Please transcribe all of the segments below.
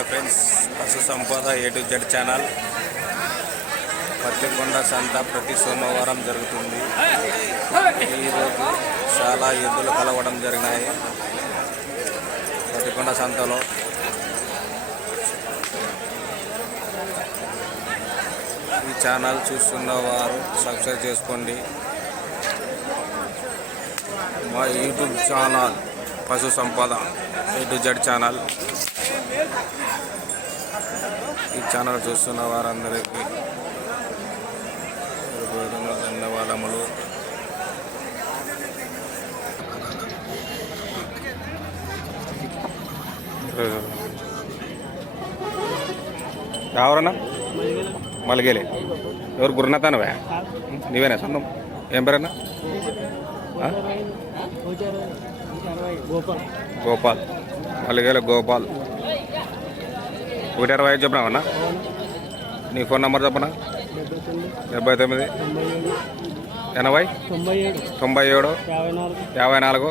Hi friends, పశు సంపద A to Z channel. Pattikonda సంత ప్రతి సోమవారం జరుగుతుంది. ఈరోజు చాలా ఎద్దులు కలవడం జరిగినాయి పత్తికొండ సంతలో. ఈ ఛానల్ చూస్తున్న వారు సబ్స్క్రైబ్ చేసుకోండి. మా యూట్యూబ్ ఛానల్ పశు సంపద A to Z ఛానల్. ఈ ఛానల్ చూస్తున్న వారందరికీ ధన్యవాదములు. ఎవరన్నా మలిగేలే? ఎవరు గురునాథానవే? నీవేనా సొంతం? ఏం పేరన్నా? గోపాల్. మలిగేల గోపాల్. 125 చెప్పినావన్నా? నీ ఫోన్ నెంబర్ చెప్పనా? 79 80 97 54 83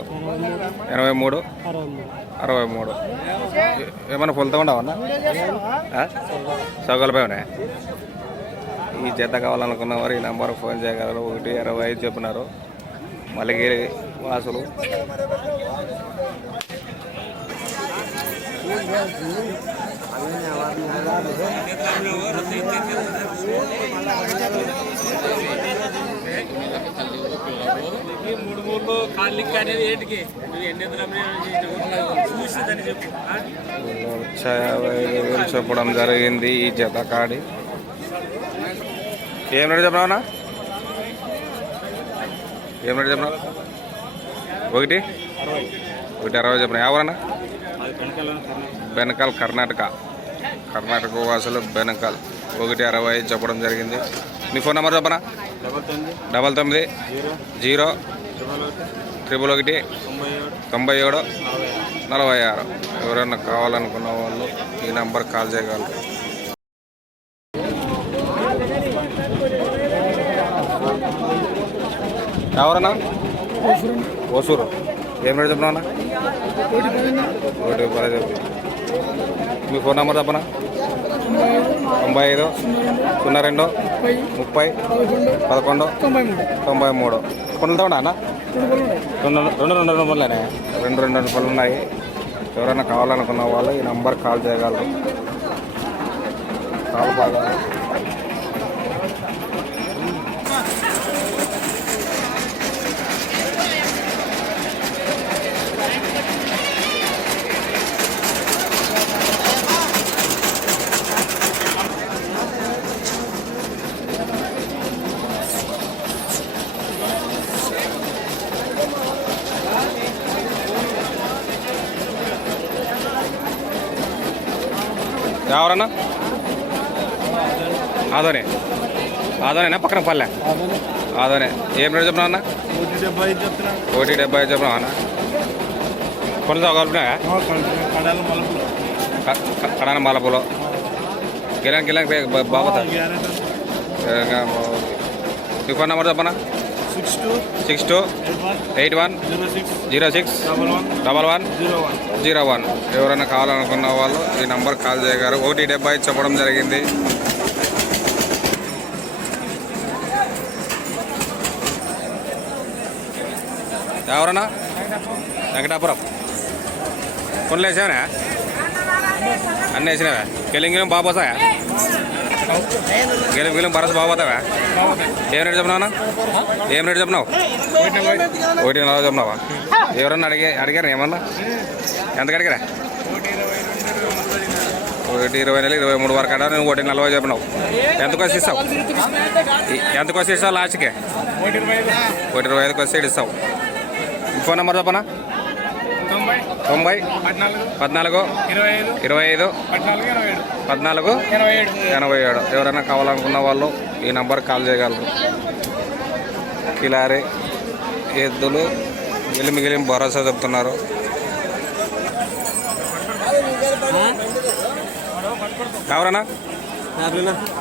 63. ఏమన్నా పొలుతూ ఉండవన్నా? సౌకల్యమే. ఈ జత కావాలనుకున్న వారు ఈ నెంబర్ ఫోన్ చేయగలరు. 125 చెప్పినారు. మలిగిరి వాసులు. చెప్పడం జరిగింది ఈ జత కాడి. ఏం రేటు చెప్పినావన్నా? ఏం రేటు చెప్పినావు? 160 చెప్పినా. ఎవరన్నా? బెనకల్, కర్ణాటక వాసులు బెనకల్. 160 చెప్పడం జరిగింది. నీ ఫోన్ నెంబర్ చెప్పనా? 99 0 111 97 46. ఎవరైనా కావాలనుకున్న వాళ్ళు ఈ నెంబర్ కాల్ చేయగలరు. ఎవరన్నా? ఓసూరు. ఏం రేటు చెప్పినా? 110 చెప్పి. మీ ఫోన్ నెంబర్ చెప్పనా? 95 02 30 11 93. పనులతో ఉన్నా అన్న? రెండు పనులేనే. రెండు పనులు ఉన్నాయి. ఎవరైనా కావాలనుకున్న వాళ్ళు ఈ నంబర్ కాల్ చేయగలరు. కాల్ బాగా. ఎవరన్నా? ఆదోనేనా? పక్కన పల్లె ఆదోనే. ఏం రేటు చెప్పినా అన్న? 170 చెప్పినా అన్న? కొన్ని కలిపినాయా? కడాన మలపులో గిలాంకి బాగుతా. మీ ఫోన్ నెంబర్ చెప్పనా? 62 81 06 11 01. ఎవరైనా కావాలనుకున్న వాళ్ళు ఈ నంబర్ కాల్ చేయగలరు. 170 చెప్పడం జరిగింది. ఎవరన్నా? వెంకటాపురం. కొన్ని వేసావనా? అన్నీ వేసినావా? గెలింగిలం బాగా పోతాయా? గెలింగిలం బరస బాగా పోతావా? ఏం రేటు చెప్పినావన్నా? ఏం రేటు చెప్పినావు? 140 చెప్పినావా? ఎవరన్నా అడిగారు ఏమన్నా? ఎంతకు అడిగారా? 120 23 వరకు అడా. నువ్వు 140 చెప్పినావు. ఎంతకు వచ్చి ఇస్తావు? లాస్ట్కి 125కి వస్తే ఇస్తావు. ఫోన్ నెంబర్ చెప్పనా? 90 14 25 14 87. ఎవరైనా కావాలనుకున్న వాళ్ళు ఈ నంబర్ కాల్ చేయగలరు. కిలారి ఎద్దులు గిలిమి భరోసా చెప్తున్నారు. ఎవరన్నా?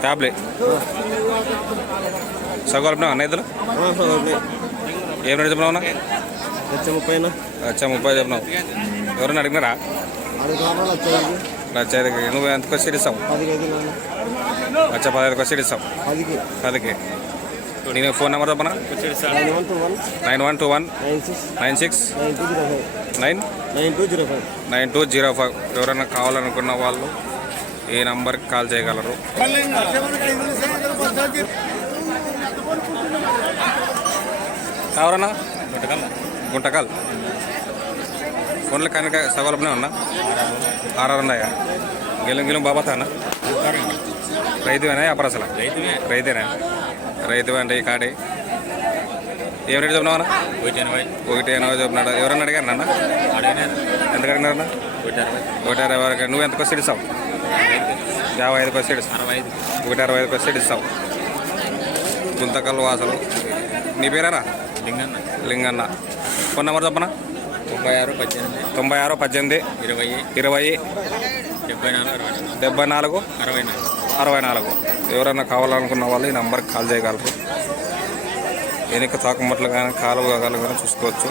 ట్యాబ్లెట్ సగోల్పినా అన్న ఇద్దరు? ఏం రేటు చెప్పినావు? 30 చెప్పినావు. ఎవరన్నా అడిగినారా? లక్ష 5కి. నువ్వు ఎంతకు వచ్చి ఇస్తావు? 1,15,000 వచ్చి ఇస్తావు. 10కి. నేను ఫోన్ నెంబర్ చెప్పనా? 9121 96 9205. ఎవరైనా కావాలనుకున్న వాళ్ళు ఈ నంబర్కి కాల్ చేయగలరు. ఎవరన్నా? గుంటకల్. ఫోన్లో కనుక సగలపనే ఉన్నా 6 ఉన్నాయా? గెలం బాబాతా అన్న? రైతువేనా వ్యాపారసల? రైతేనా? రైతువే అంటే ఈ కాడే. ఏం రేటు చెప్పినావా? 180 చెప్పినాడు. ఎవరన్నా అడిగారు నాన్న? ఎంత అడిగినారన్నా? 160 వరకు. నువ్వు ఎంతకు వచ్చి ఇస్తావు? 55కి వచ్చి ఇస్తావు. 165కి వచ్చి ఇస్తావు. గుంతకల్ వాసలు. నీ పేరేనా? లింగన్న. ఫోన్ నెంబర్ చెప్పనా? 96 18 20 74 64. ఎవరైనా కావాలనుకున్న వాళ్ళు ఈ నెంబర్కి కాల్ చేయగలరు. వెనక తాకుమట్లు కానీ కాలువ కానీ చూసుకోవచ్చు.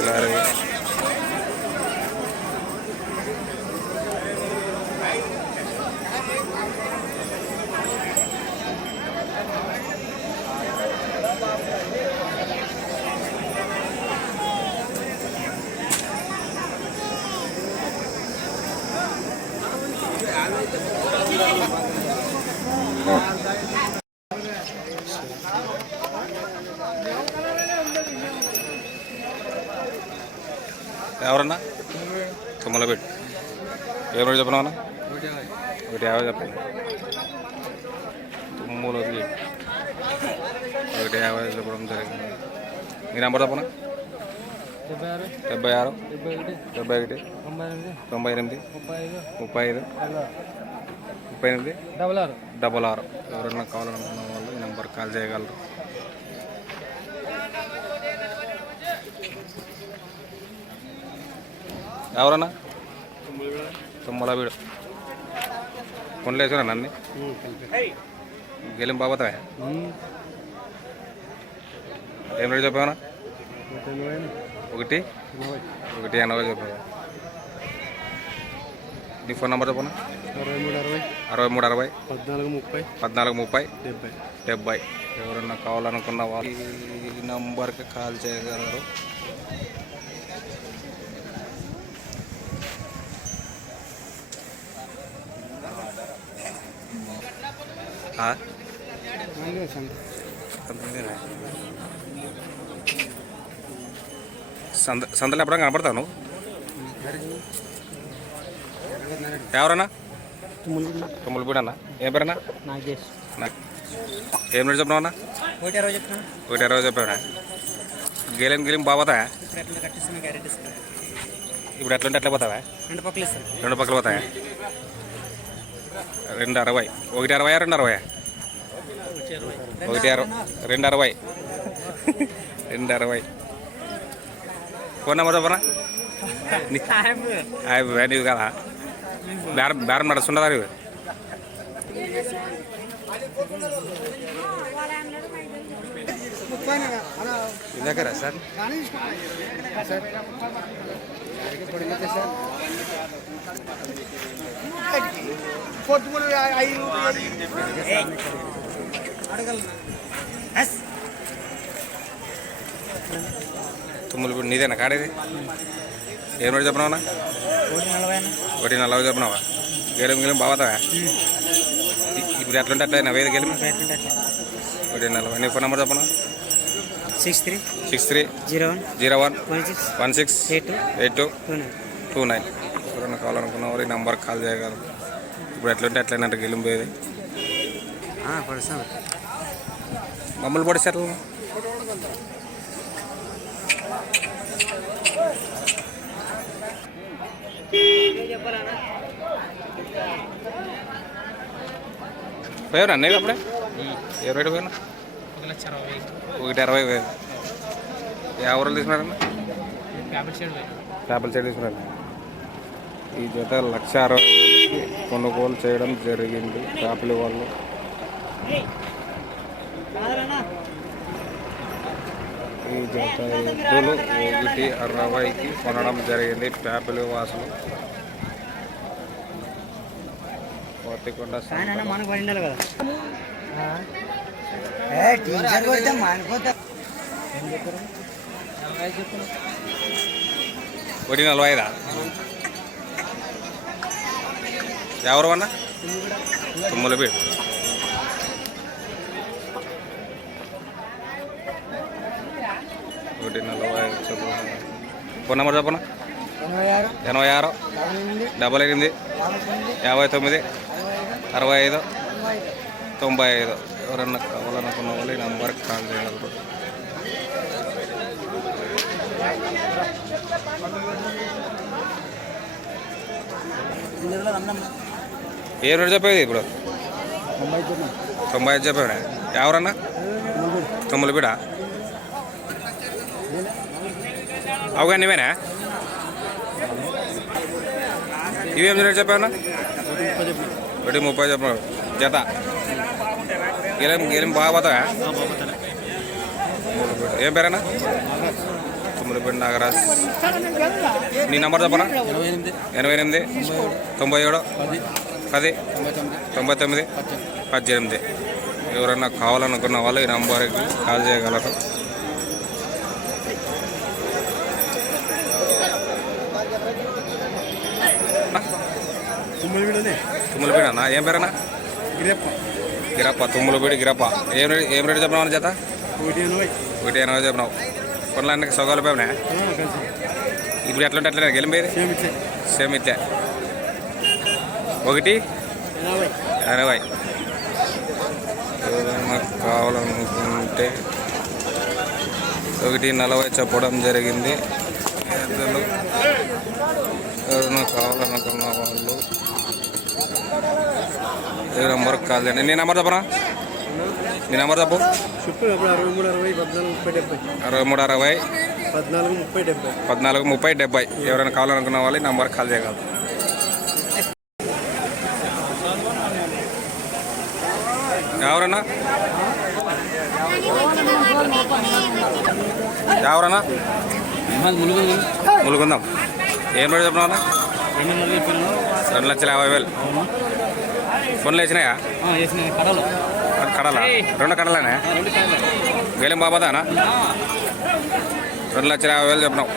ఇలా ఎవరన్నా? తుమ్మల పెట్టి. ఏ రోజు చెప్పినా? 150 చెప్పండి. తుమ్ములు 150 చెప్పడం జరిగింది. మీ నెంబర్ చెప్పనా? 76 71 98 35 38 66. ఎవరన్నా కావాలనుకున్న వాళ్ళు ఈ నెంబర్ కాల్ చేయగలరు. ఎవరన్నా? తుమ్మల వీడు. ఫోన్లో వేసారా నన్ను? గెలిం బాబోతా? ఏం రేటు చెప్పావనా? 180 చెప్పావా? నీ ఫోన్ నెంబర్ చెప్పనా? 6360 1430 70. ఎవరన్నా కావాలనుకున్న వాళ్ళు ఈ నంబర్కి కాల్ చేయగలరు. సంతలో ఎప్పుడైనా కనపడతాను. ఎవరన్నా? తుమ్ములపూడి అన్న. ఏం పేరన్నా? ఏం రేటు చెప్పినావు అన్న? 120 చెప్పావునా? గెలిం బాగుపోతాయా? ఇప్పుడు ఎట్లుంటే ఎట్లా పోతావా? 2 పక్కలు పోతాయా? 260. 160 260? 260. 260. ఫోన్ నెంబర్ చెప్పనా? నీవు కదా బేరం నడుస్తుండదా? నీవు ఇదాకరా సార్? తుమ్ములు నీదేనా కాడేది? ఏం రేటు చెప్పినావా? 140 చెప్పినావా? గెలిం బాగుతావా? ఇప్పుడు ఎట్లుంటే అట్లా వేది గెలిం 140. నీ ఫోన్ నెంబర్ చెప్పనా? 63 01 16 82 29. ఎవరైనా కావాలనుకున్న వారు ఈ నెంబర్ కాల్ చేయగలరు. ఇప్పుడు ఎట్లుంటే ఎట్లయినా గెలిం పోయేది. మమ్మల్ని పొడిస్తే ఎట్లా? పోయారు అన్నయ్య అప్పుడే? ఏ రేటు పోయినా? 160,000. ఎవరు తీసుకున్నారన్న? పేపర్ సైడ్ తీసుకున్నారు. ఈ జత 160,000కి కొనుగోలు చేయడం జరిగింది పేపలి వాళ్ళు. ఈ జత ఎద్దులు 160,000కి కొనడం జరిగింది పేపలి వాసులు. మోతికొండ మనకు పడిండాలి కదా. ఒకటి 45. ఎవరు అన్న తుమ్మలపేట. ఒకటి 45. ఫోన్ నెంబర్ చెప్పనా? 86 88 59 65 95. ఎవరన్నా కావాలనుకున్న వాళ్ళు ఈ నంబర్కి కాల్ చేయగలరు. ఏ రేటు చెప్పేది ఇప్పుడు? 95 చెప్పాడు. ఎవరన్నా తుమ్మలపేట. అవుగా నీవేనా? ఇవేం రేటు చెప్పావన్నా? 130 చెప్పాడు జత. గెలిం బాగా పోతావా? ఏం పేరన్నా? తుమ్మలపేట నాగరాజ్. నీ నెంబర్ చెప్పనా? 88 97 10 99 18. ఎవరన్నా కావాలనుకున్న వాళ్ళు ఈ నంబర్కి కాల్ చేయగలరు. తుమ్మలపేట అన్న. ఏం పేరన్నా? గిరప్ప. తుమ్మలపేట గిరప్ప. ఏం రేటు చెప్పినావు చేత? 180 చెప్పినావు. కొనడానికి సౌకర్యాలు పోయినా? ఇప్పుడు ఎట్లుంటే అట్లనే గెలిపేది సేమ్ ఇట్లే. 180. కావాలనుకుంటే 140 చెప్పడం జరిగింది. ఎవరైనా కావాలనుకున్న వాళ్ళు ఏ నెంబర్కి కాల్ చేయండి. నీ నెంబర్ చెప్పరా? నీ నెంబర్ చెప్పు. 63 60 14 30 70. ఎవరైనా కావాలనుకున్న వాళ్ళు ఈ నెంబర్కి కాల్ చేయగలరు. ఎవరన్నా ములుగుందాం. ఏం రేటు చెప్పినా? 2,50,000. ఫోన్లు వేసినాయా? కడలా? 2 కడలానే? గేలేం బాబాదానా? 2,50,000 చెప్పినావు.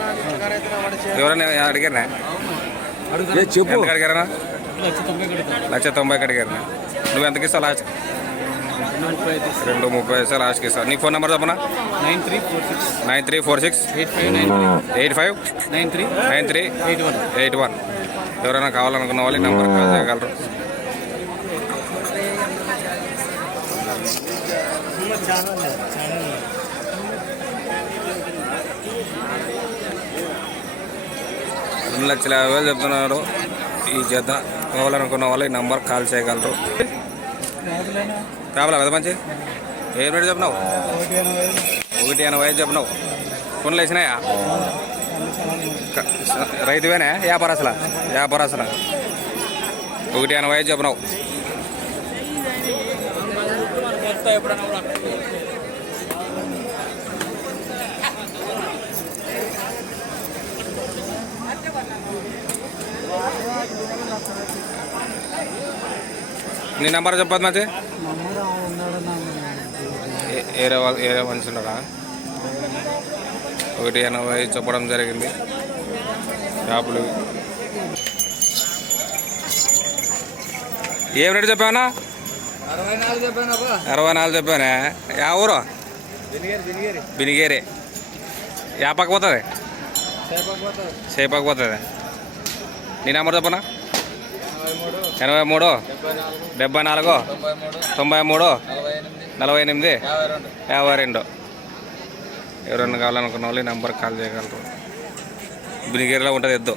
ఎవరైనా అడిగారా? చెప్పు. ఎంత అడిగారా? 1,90,000 అడిగారు. నువ్వు ఎంతకి ఇస్తావు లాస్ట్? 2,30 లాస్ట్కి ఇస్తావు. నీ ఫోన్ నెంబర్ చెప్పనా? 9346 85 93 81. ఎవరైనా కావాలనుకున్న వాళ్ళు ఈ నెంబర్ కాల్ చేయగలరు. రెండు 2,50,000 చెప్తున్నారు ఈ జత. కావాలనుకున్న వాళ్ళు ఈ నెంబర్ కాల్ చేయగలరు. కావాలా పెద్ద మంచి? ఏం రేటు చెప్పినావు? 180 చెప్పినావు. ఫోన్లు వేసినాయా? రైతువేనా? వ్యాపారస్తులా? 180 చెప్పినావు. నీ నెంబర్ చెప్పదు మంచి? ఏరే మనిషి ఉన్నారా? 180 చెప్పడం జరిగింది. షాపులు ఏం రేటు చెప్పావన్నా? 64 చెప్పానా? యా ఊరు? బినిగేరి. యా పక్క పోతుంది? సేపకి పోతుంది. నీ నెంబర్ చెప్పనా? 83 74 93 48 52. ఎవరన్నా కావాలనుకున్న వాళ్ళు ఈ నెంబర్కి కాల్ చేయగలరు. బినిగేరిలో ఉంటుంది ఎద్దు.